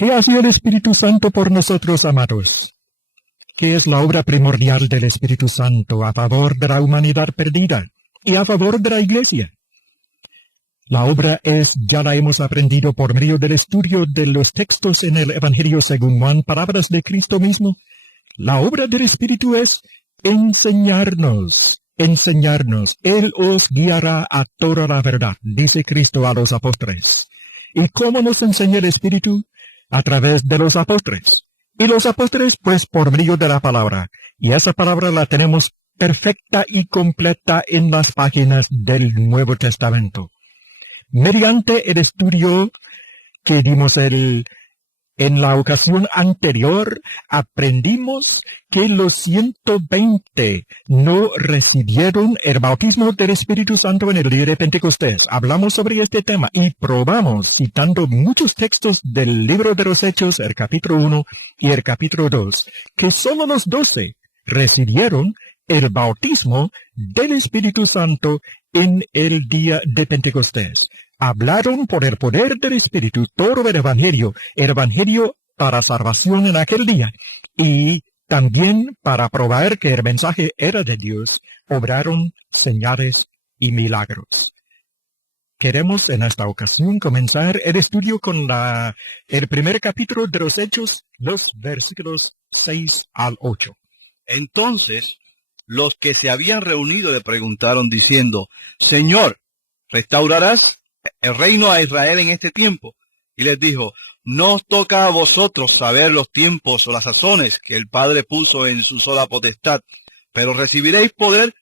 ¿Qué hace el Espíritu Santo por nosotros, amados? ¿Qué es la obra primordial del Espíritu Santo a favor de la humanidad perdida y a favor de la Iglesia? La obra es, ya la hemos aprendido por medio del estudio de los textos en el Evangelio según Juan, palabras de Cristo mismo. La obra del Espíritu es enseñarnos. Él os guiará a toda la verdad, dice Cristo a los apóstoles. ¿Y cómo nos enseña el Espíritu? A través de los apóstoles. Y los apóstoles, pues, por medio de la palabra. Y esa palabra la tenemos perfecta y completa en las páginas del Nuevo Testamento. Mediante el estudio que dimos en la ocasión anterior, aprendimos que los 120 no recibieron el bautismo del Espíritu Santo en el día de Pentecostés. Hablamos sobre este tema y probamos, citando muchos textos del libro de los Hechos, el capítulo 1 y el capítulo 2, que solo los 12 recibieron el bautismo del Espíritu Santo en el día de Pentecostés. Hablaron por el poder del Espíritu todo el Evangelio para salvación en aquel día, y también para probar que el mensaje era de Dios, obraron señales y milagros. Queremos en esta ocasión comenzar el estudio con el primer capítulo de los Hechos, los versículos 6 al 8. Entonces, los que se habían reunido le preguntaron diciendo: Señor, ¿restaurarás el reino a Israel en este tiempo? Y les dijo: no os toca a vosotros saber los tiempos o las sazones que el Padre puso en su sola potestad, pero recibiréis poder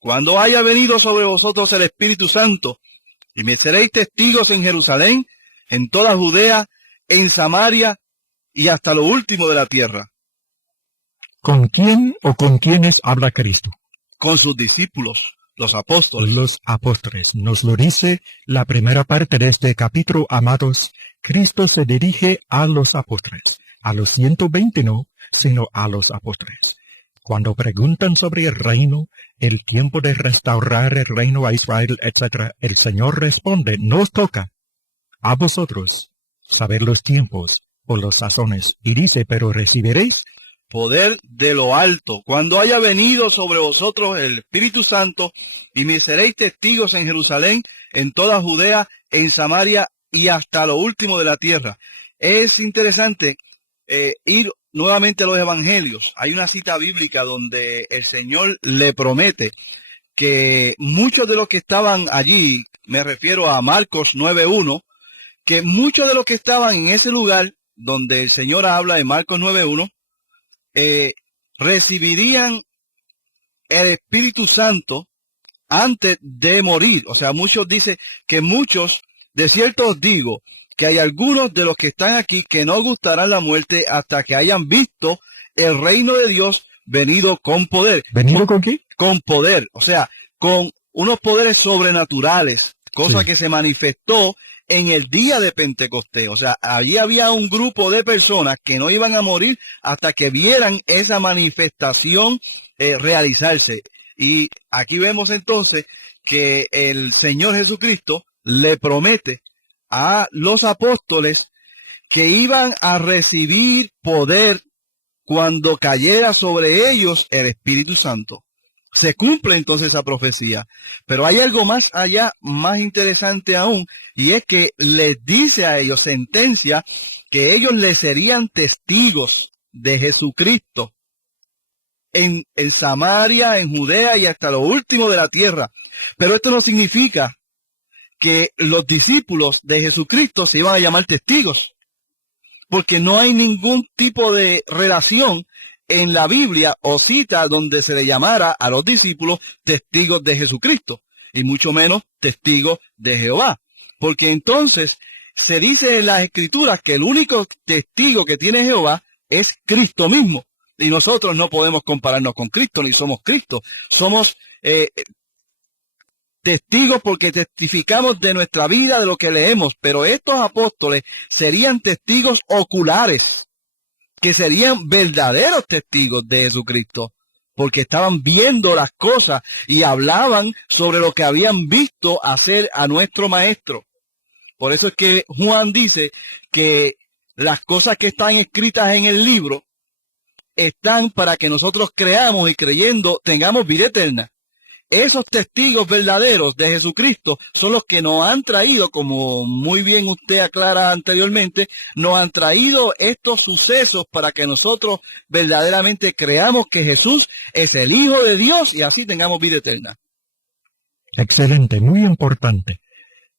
cuando haya venido sobre vosotros el Espíritu Santo, y me seréis testigos en Jerusalén, en toda Judea, en Samaria y hasta lo último de la tierra. ¿Con quién o con quiénes habla Cristo? Con sus discípulos, los apóstoles. Los apóstoles. Nos lo dice la primera parte de este capítulo, amados. Cristo se dirige a los apóstoles. A los 120 no, sino a los apóstoles. Cuando preguntan sobre el reino, el tiempo de restaurar el reino a Israel, etc., el Señor responde: no os toca a vosotros saber los tiempos o los sazones. Y dice: pero recibiréis poder de lo alto, cuando haya venido sobre vosotros el Espíritu Santo, y me seréis testigos en Jerusalén, en toda Judea, en Samaria y hasta lo último de la tierra. Es interesante ir nuevamente a los evangelios. Hay una cita bíblica donde el Señor le promete que muchos de los que estaban allí, me refiero a Marcos 9:1, que muchos de los que estaban en ese lugar donde el Señor habla en Marcos 9:1, recibirían el Espíritu Santo antes de morir. O sea, muchos dicen que muchos, de cierto os digo, que hay algunos de los que están aquí que no gustarán la muerte hasta que hayan visto el reino de Dios venido con poder. ¿venido con qué? Con poder, o sea, con unos poderes sobrenaturales, cosa que se manifestó en el día de Pentecostés. O sea, allí había un grupo de personas que no iban a morir hasta que vieran esa manifestación realizarse. Y aquí vemos entonces que el Señor Jesucristo le promete a los apóstoles que iban a recibir poder cuando cayera sobre ellos el Espíritu Santo. Se cumple entonces esa profecía. Pero hay algo más allá, más interesante aún, y es que les dice a ellos, sentencia, que ellos les serían testigos de Jesucristo en Samaria, en Judea y hasta lo último de la tierra. Pero esto no significa que los discípulos de Jesucristo se iban a llamar testigos, porque no hay ningún tipo de relación en la Biblia o cita donde se le llamara a los discípulos testigos de Jesucristo, y mucho menos testigos de Jehová. Porque entonces se dice en las Escrituras que el único testigo que tiene Jehová es Cristo mismo. Y nosotros no podemos compararnos con Cristo, ni somos Cristo. Somos testigos porque testificamos de nuestra vida, de lo que leemos. Pero estos apóstoles serían testigos oculares, que serían verdaderos testigos de Jesucristo, porque estaban viendo las cosas y hablaban sobre lo que habían visto hacer a nuestro Maestro. Por eso es que Juan dice que las cosas que están escritas en el libro están para que nosotros creamos y creyendo tengamos vida eterna. Esos testigos verdaderos de Jesucristo son los que nos han traído, como muy bien usted aclara anteriormente, nos han traído estos sucesos para que nosotros verdaderamente creamos que Jesús es el Hijo de Dios y así tengamos vida eterna. Excelente, muy importante.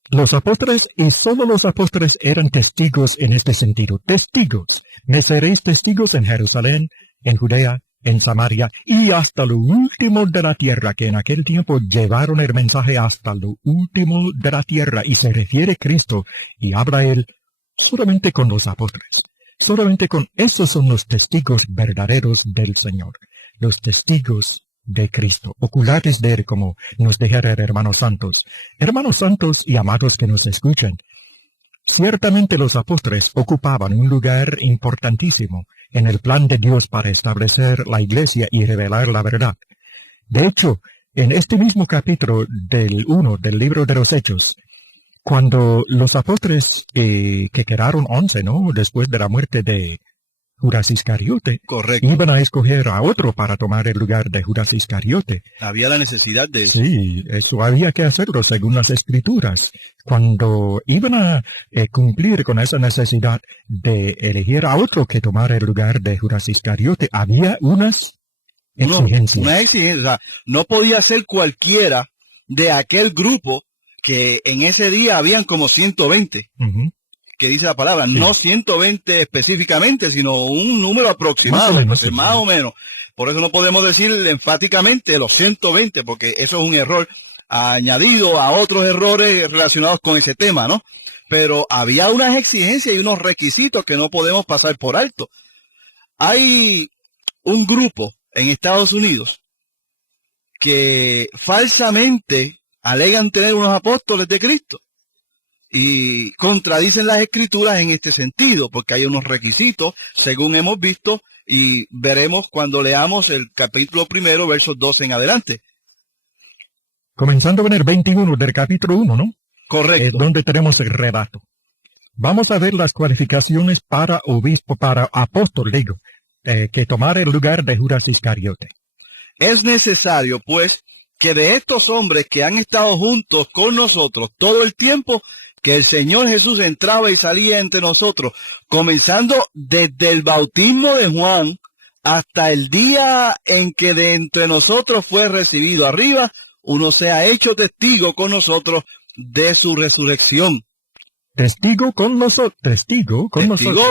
Los apóstoles y solo los apóstoles eran testigos en este sentido. Testigos. Me seréis testigos en Jerusalén, en Judea, en Samaria y hasta lo último de la tierra, que en aquel tiempo llevaron el mensaje hasta lo último de la tierra, y se refiere Cristo y habla él solamente con los apóstoles. Solamente con esos son los testigos verdaderos del Señor, los testigos de Cristo, oculares de él, como nos dijera el hermano Santos. Hermanos santos y amados que nos escuchan, ciertamente los apóstoles ocupaban un lugar importantísimo en el plan de Dios para establecer la iglesia y revelar la verdad. De hecho, en este mismo capítulo del 1 del libro de los Hechos, cuando los apóstoles que quedaron 11, ¿no?, después de la muerte de Judas Iscariote, Correcto. iban a escoger a otro para tomar el lugar de Judas Iscariote. Había la necesidad de eso. Sí, eso había que hacerlo según las Escrituras. Cuando iban a cumplir con esa necesidad de elegir a otro que tomara el lugar de Judas Iscariote, había unas exigencias. Una exigencia. O sea, no podía ser cualquiera de aquel grupo que en ese día habían como 120. Ujú. Que dice la palabra, Sí. no 120 específicamente, sino un número aproximado, Más o menos. Por eso no podemos decir enfáticamente los 120, porque eso es un error añadido a otros errores relacionados con ese tema, ¿no? Pero había unas exigencias y unos requisitos que no podemos pasar por alto. Hay un grupo en Estados Unidos que falsamente alegan tener unos apóstoles de Cristo. Y contradicen las escrituras en este sentido, porque hay unos requisitos, según hemos visto, y veremos cuando leamos el capítulo 1, versos 12 en adelante. Comenzando con el 21 del capítulo 1, ¿no? Correcto. Donde tenemos el relato. Vamos a ver las cualificaciones para obispo, para apóstol, digo, que tomara el lugar de Judas Iscariote. Es necesario, pues, que de estos hombres que han estado juntos con nosotros todo el tiempo, que el Señor Jesús entraba y salía entre nosotros, comenzando desde el bautismo de Juan hasta el día en que de entre nosotros fue recibido arriba, uno se ha hecho testigo con nosotros de su resurrección. Testigo con nosotros. Testigo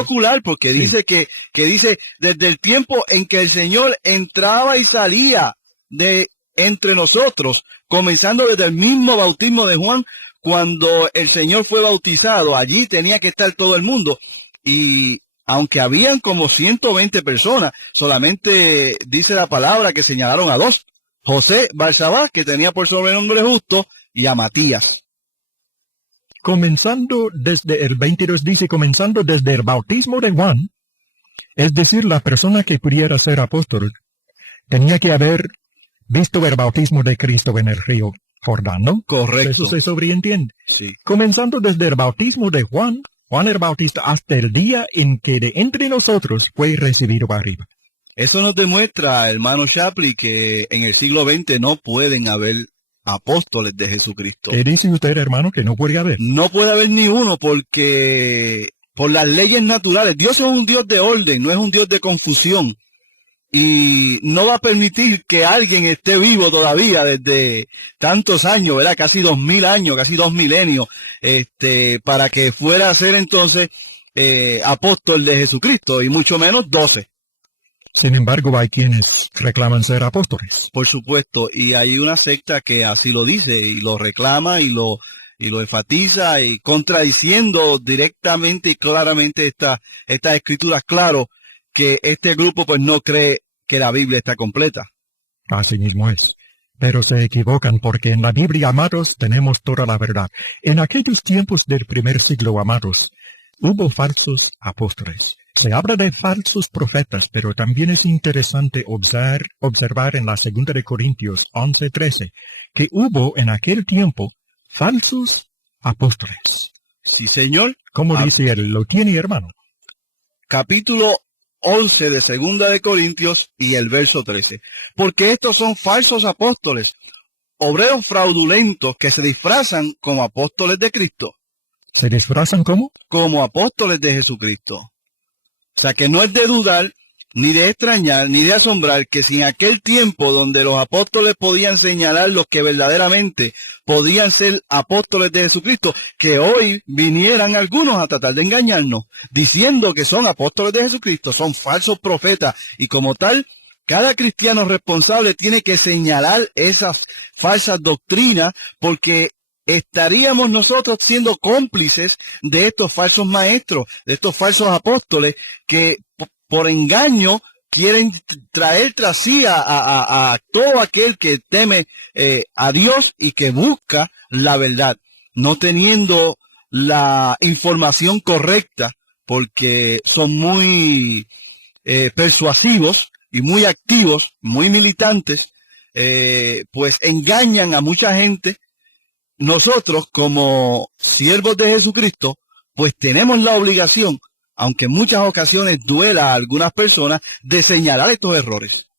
Ocular, porque Sí. dice que dice desde el tiempo en que el Señor entraba y salía de entre nosotros, comenzando desde el mismo bautismo de Juan, cuando el Señor fue bautizado, allí tenía que estar todo el mundo. Y aunque habían como 120 personas, solamente dice la palabra que señalaron a 2. José Barsabás, que tenía por sobrenombre Justo, y a Matías. Comenzando desde el 22 dice, comenzando desde el bautismo de Juan, es decir, la persona que pudiera ser apóstol tenía que haber visto el bautismo de Cristo en el río Jordán, ¿no? Correcto. Eso se sobreentiende. Sí. Comenzando desde el bautismo de Juan el Bautista, hasta el día en que de entre nosotros fue recibido arriba. Eso nos demuestra, hermano Shapley, que en el siglo XX no pueden haber apóstoles de Jesucristo. ¿Qué dice usted, hermano, que no puede haber? No puede haber ni uno porque por las leyes naturales, Dios es un Dios de orden, no es un Dios de confusión. Y no va a permitir que alguien esté vivo todavía desde tantos años, ¿verdad? Casi 2000 años, casi 2 milenios, para que fuera a ser entonces apóstol de Jesucristo, y mucho menos 12. Sin embargo, hay quienes reclaman ser apóstoles. Por supuesto, y hay una secta que así lo dice y lo reclama y lo enfatiza, y contradiciendo directamente y claramente estas escrituras, claro, que este grupo pues no cree que la Biblia está completa. Así mismo es. Pero se equivocan porque en la Biblia, amados, tenemos toda la verdad. En aquellos tiempos del primer siglo, amados, hubo falsos apóstoles. Se habla de falsos profetas, pero también es interesante observar en la segunda de Corintios 11:13 que hubo en aquel tiempo falsos apóstoles. Sí, señor. ¿Cómo dice él? ¿Lo tiene, hermano? capítulo 11 de Segunda de Corintios y el verso 13. Porque estos son falsos apóstoles, obreros fraudulentos que se disfrazan como apóstoles de Cristo. ¿Se disfrazan cómo? Como apóstoles de Jesucristo. O sea que no es de dudar, ni de extrañar, ni de asombrar que si en aquel tiempo donde los apóstoles podían señalar los que verdaderamente podían ser apóstoles de Jesucristo, que hoy vinieran algunos a tratar de engañarnos, diciendo que son apóstoles de Jesucristo, son falsos profetas, y como tal, cada cristiano responsable tiene que señalar esas falsas doctrinas, porque estaríamos nosotros siendo cómplices de estos falsos maestros, de estos falsos apóstoles que por engaño quieren traer tras sí a todo aquel que teme a Dios y que busca la verdad, no teniendo la información correcta, porque son muy persuasivos y muy activos, muy militantes, pues engañan a mucha gente. Nosotros, como siervos de Jesucristo, pues tenemos la obligación, aunque en muchas ocasiones duela a algunas personas, de señalar estos errores.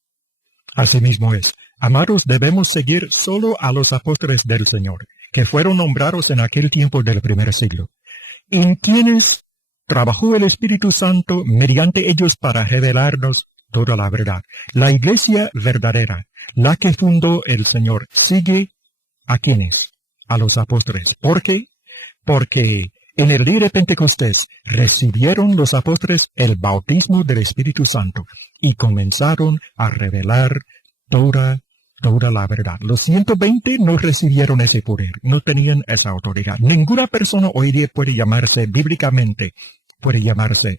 Así mismo es. Amados, debemos seguir solo a los apóstoles del Señor, que fueron nombrados en aquel tiempo del primer siglo, en quienes trabajó el Espíritu Santo mediante ellos para revelarnos toda la verdad. La iglesia verdadera, la que fundó el Señor, sigue a quienes, a los apóstoles. ¿Por qué? Porque en el día de Pentecostés recibieron los apóstoles el bautismo del Espíritu Santo y comenzaron a revelar toda la verdad. Los 120 no recibieron ese poder, no tenían esa autoridad. Ninguna persona hoy día puede llamarse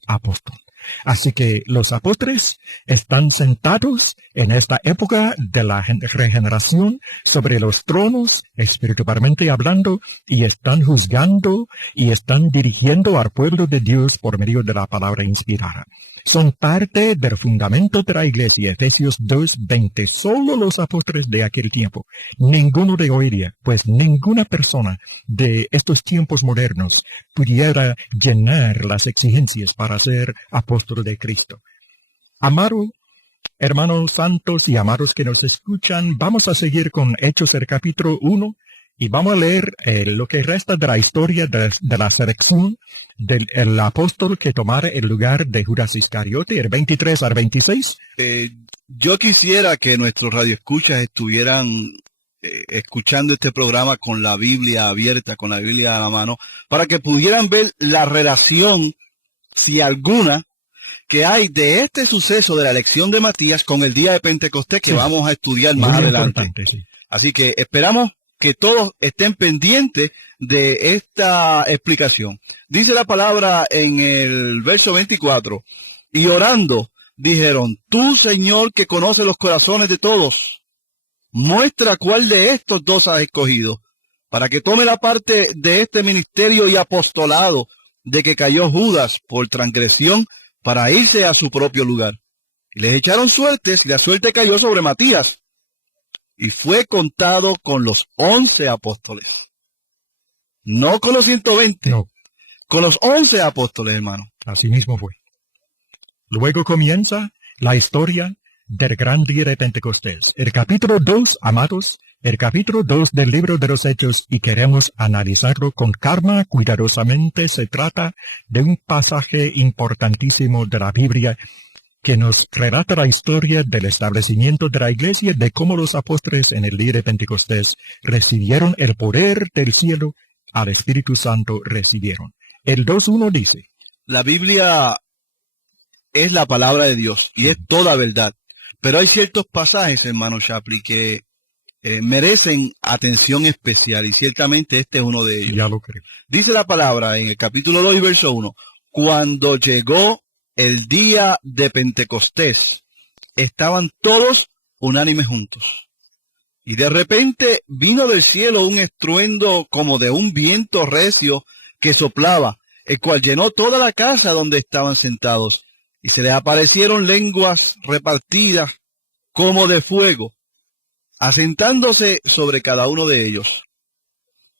apóstol. Así que los apóstoles están sentados en esta época de la regeneración sobre los tronos, espiritualmente hablando, y están juzgando y están dirigiendo al pueblo de Dios por medio de la palabra inspirada. Son parte del fundamento de la iglesia, Efesios 2:20. Solo los apóstoles de aquel tiempo, ninguno de hoy día, pues ninguna persona de estos tiempos modernos pudiera llenar las exigencias para ser apóstol de Cristo. Amado, hermanos santos y amados que nos escuchan, vamos a seguir con Hechos el capítulo 1 y vamos a leer lo que resta de la historia de la selección del apóstol que tomara el lugar de Judas Iscariote, el 23 al 26. Yo quisiera que nuestros radioescuchas estuvieran escuchando este programa con la Biblia abierta, con la Biblia a la mano, para que pudieran ver la relación, si alguna, que hay de este suceso de la elección de Matías con el día de Pentecostés que vamos a estudiar más adelante. Sí. Así que esperamos que todos estén pendientes de esta explicación. Dice la palabra en el verso 24, y orando, dijeron, tú, Señor, que conoces los corazones de todos, muestra cuál de estos dos has escogido, para que tome la parte de este ministerio y apostolado de que cayó Judas por transgresión para irse a su propio lugar. Y les echaron suertes, y la suerte cayó sobre Matías, y fue contado con los 11 apóstoles. No con los 120. No. Con los 11 apóstoles, hermano. Así mismo fue. Luego comienza la historia del gran día de Pentecostés. El capítulo 2, amados, el capítulo 2 del libro de los Hechos, y queremos analizarlo con calma, cuidadosamente. Se trata de un pasaje importantísimo de la Biblia que nos relata la historia del establecimiento de la iglesia, de cómo los apóstoles en el día de Pentecostés recibieron el poder del cielo, al Espíritu Santo recibieron. El 2:1 dice, la Biblia es la palabra de Dios y es toda verdad. Pero hay ciertos pasajes, hermano Shapley, que merecen atención especial, y ciertamente este es uno de ellos. Ya lo creo. Dice la palabra en el capítulo 2 y verso 1, cuando llegó el día de Pentecostés, estaban todos unánimes juntos. Y de repente vino del cielo un estruendo como de un viento recio que soplaba, el cual llenó toda la casa donde estaban sentados. Y se les aparecieron lenguas repartidas como de fuego, asentándose sobre cada uno de ellos.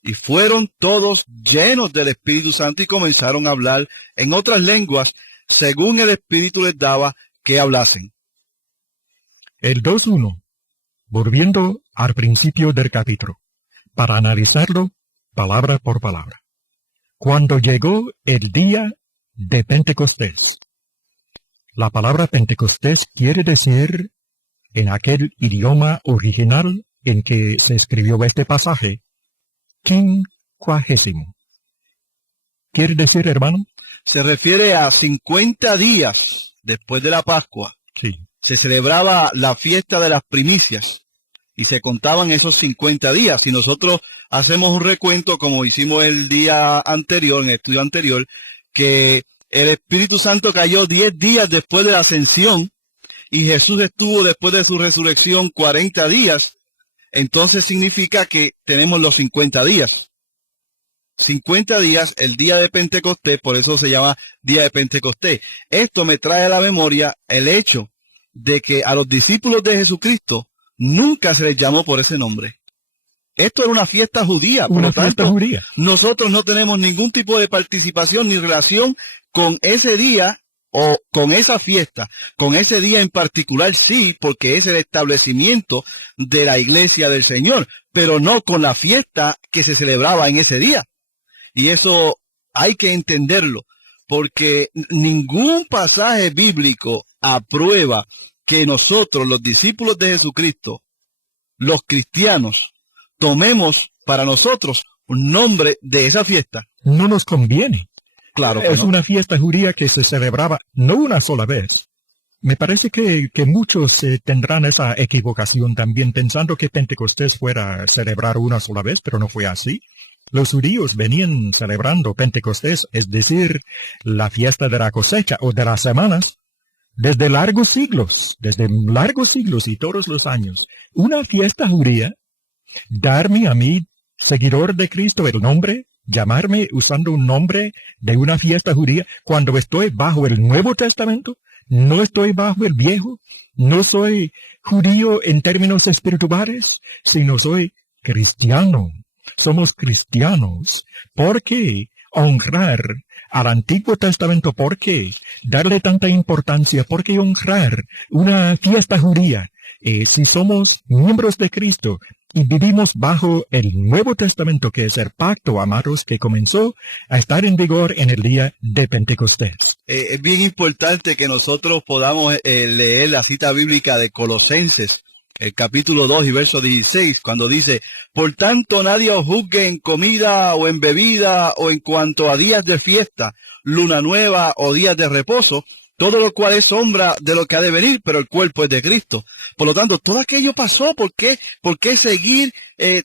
Y fueron todos llenos del Espíritu Santo y comenzaron a hablar en otras lenguas, según el Espíritu les daba que hablasen. El 2.1, volviendo al principio del capítulo, para analizarlo palabra por palabra. Cuando llegó el día de Pentecostés. La palabra Pentecostés quiere decir, en aquel idioma original en que se escribió este pasaje, quincuagésimo. ¿Quiere decir, hermano? Se refiere a 50 días después de la Pascua. Sí. Se celebraba la fiesta de las primicias y se contaban esos 50 días. Y nosotros hacemos un recuento, como hicimos el día anterior, en el estudio anterior, que el Espíritu Santo cayó 10 días después de la ascensión y Jesús estuvo después de su resurrección 40 días. Entonces significa que tenemos los 50 días. 50 días, el día de Pentecostés, por eso se llama día de Pentecostés. Esto me trae a la memoria el hecho de que a los discípulos de Jesucristo nunca se les llamó por ese nombre. Esto era una fiesta judía, por lo tanto, nosotros no tenemos ningún tipo de participación ni relación con ese día o con esa fiesta. Con ese día en particular sí, porque es el establecimiento de la iglesia del Señor, pero no con la fiesta que se celebraba en ese día. Y eso hay que entenderlo, porque ningún pasaje bíblico aprueba que nosotros, los discípulos de Jesucristo, los cristianos, tomemos para nosotros un nombre de esa fiesta. No nos conviene. Claro que es no. una fiesta judía que se celebraba no una sola vez. Me parece que muchos tendrán esa equivocación también, pensando que Pentecostés fuera a celebrar una sola vez, pero no fue así. Los judíos venían celebrando Pentecostés, es decir, la fiesta de la cosecha o de las semanas, desde largos siglos y todos los años. Una fiesta judía, darme a mí, seguidor de Cristo, el nombre, llamarme usando un nombre de una fiesta judía, cuando estoy bajo el Nuevo Testamento, no estoy bajo el Viejo, no soy judío en términos espirituales, sino soy cristiano. Somos cristianos. ¿Por qué honrar al Antiguo Testamento? ¿Por qué darle tanta importancia? ¿Por qué honrar una fiesta judía? Si somos miembros de Cristo y vivimos bajo el Nuevo Testamento, que es el pacto, amados, que comenzó a estar en vigor en el día de Pentecostés. Es bien importante que nosotros podamos leer la cita bíblica de Colosenses, el capítulo 2 y verso 16, cuando dice: por tanto nadie os juzgue en comida o en bebida o en cuanto a días de fiesta, luna nueva o días de reposo, todo lo cual es sombra de lo que ha de venir, pero el cuerpo es de Cristo. Por lo tanto, todo aquello pasó. ¿Por qué seguir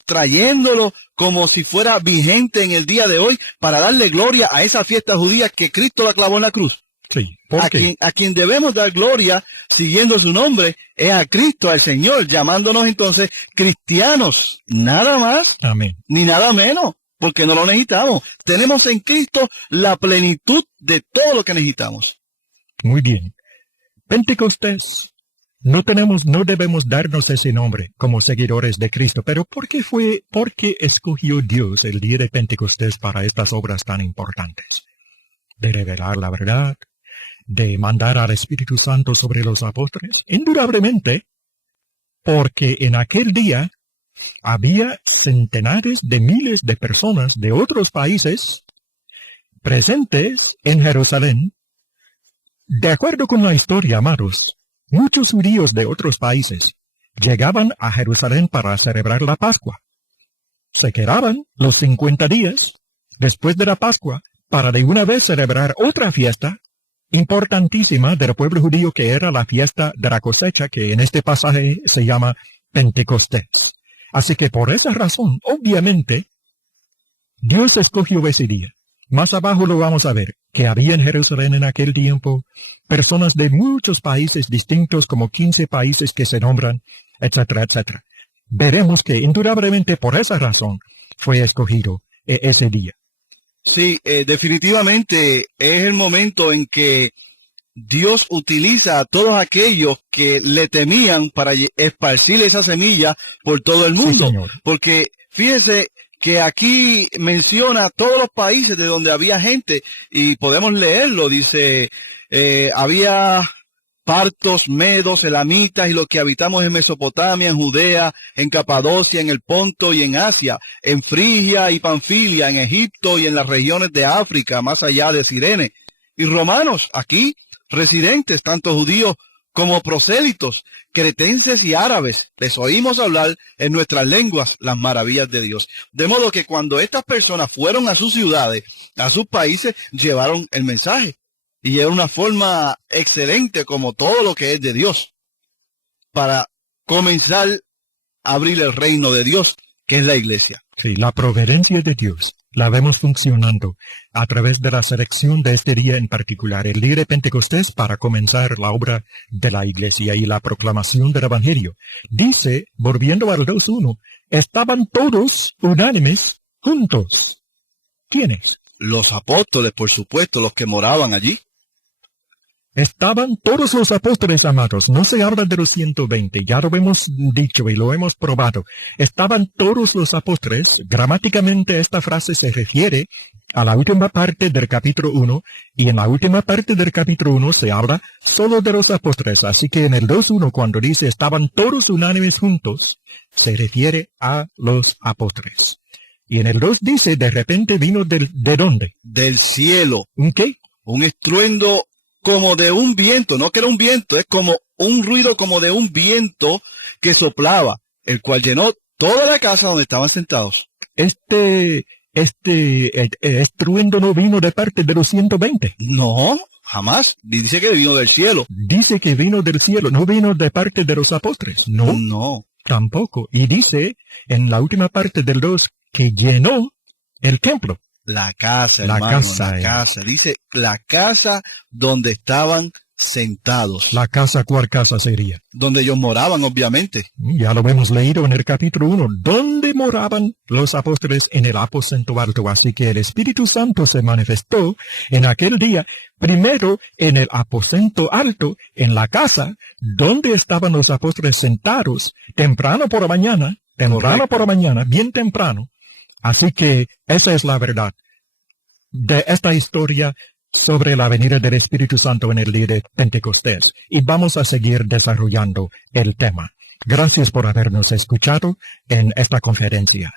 trayéndolo como si fuera vigente en el día de hoy para darle gloria a esa fiesta judía que Cristo la clavó en la cruz? Sí, ¿por qué? A quien debemos dar gloria siguiendo su nombre es a Cristo, al Señor, llamándonos entonces cristianos. Nada más, Amén. ni nada menos, porque no lo necesitamos. Tenemos en Cristo la plenitud de todo lo que necesitamos. Muy bien. Pentecostés. No debemos darnos ese nombre como seguidores de Cristo, pero ¿por qué escogió Dios el día de Pentecostés para estas obras tan importantes? De revelar la verdad, de mandar al Espíritu Santo sobre los apóstoles. Indudablemente, porque en aquel día había centenares de miles de personas de otros países presentes en Jerusalén. De acuerdo con la historia, amados, muchos judíos de otros países llegaban a Jerusalén para celebrar la Pascua. Se quedaban los 50 días después de la Pascua para de una vez celebrar otra fiesta importantísima del pueblo judío, que era la fiesta de la cosecha, que en este pasaje se llama Pentecostés. Así que por esa razón, obviamente, Dios escogió ese día. Más abajo lo vamos a ver, que había en Jerusalén en aquel tiempo personas de muchos países distintos, como 15 países que se nombran, etcétera, etcétera. Veremos que indudablemente por esa razón fue escogido ese día. Sí, definitivamente es el momento en que Dios utiliza a todos aquellos que le temían para esparcir esa semilla por todo el mundo. Sí, señor. Porque fíjese que aquí menciona todos los países de donde había gente y podemos leerlo. Dice, había partos, medos, elamitas y los que habitamos en Mesopotamia, en Judea, en Capadocia, en el Ponto y en Asia, en Frigia y Panfilia, en Egipto y en las regiones de África, más allá de Cirene. Y romanos, aquí, residentes, tanto judíos como prosélitos, cretenses y árabes, les oímos hablar en nuestras lenguas las maravillas de Dios. De modo que cuando estas personas fueron a sus ciudades, a sus países, llevaron el mensaje. Y era una forma excelente, como todo lo que es de Dios, para comenzar a abrir el reino de Dios, que es la iglesia. Sí, la providencia de Dios la vemos funcionando a través de la selección de este día en particular, el día de Pentecostés, para comenzar la obra de la iglesia y la proclamación del Evangelio. Dice, volviendo al 2:1, estaban todos unánimes juntos. ¿Quiénes? Los apóstoles, por supuesto, los que moraban allí. Estaban todos los apóstoles, amados. No se habla de los 120, ya lo hemos dicho y lo hemos probado. Estaban todos los apóstoles. Gramáticamente esta frase se refiere a la última parte del capítulo 1, y en la última parte del capítulo 1 se habla solo de los apóstoles. Así que en el 2:1, cuando dice estaban todos unánimes juntos, se refiere a los apóstoles. Y en el 2 dice, de repente vino ¿de dónde? Del cielo. ¿Un qué? Un estruendo como de un viento, no que era un viento, es como un ruido como de un viento que soplaba, el cual llenó toda la casa donde estaban sentados. Este estruendo no vino de parte de los 120. No, jamás. Dice que vino del cielo. Dice que vino del cielo, no vino de parte de los apóstoles. No, No. tampoco. Y dice en la última parte del 2 que llenó el templo. La casa, La hermano, casa, la casa. Dice la casa donde estaban sentados. La casa, ¿cuál casa sería? Donde ellos moraban, obviamente. Ya lo hemos leído en el capítulo 1, donde moraban los apóstoles en el aposento alto. Así que el Espíritu Santo se manifestó en aquel día, primero en el aposento alto, en la casa, donde estaban los apóstoles sentados, temprano por la mañana, bien temprano. Así que esa es la verdad de esta historia sobre la venida del Espíritu Santo en el día de Pentecostés. Y vamos a seguir desarrollando el tema. Gracias por habernos escuchado en esta conferencia.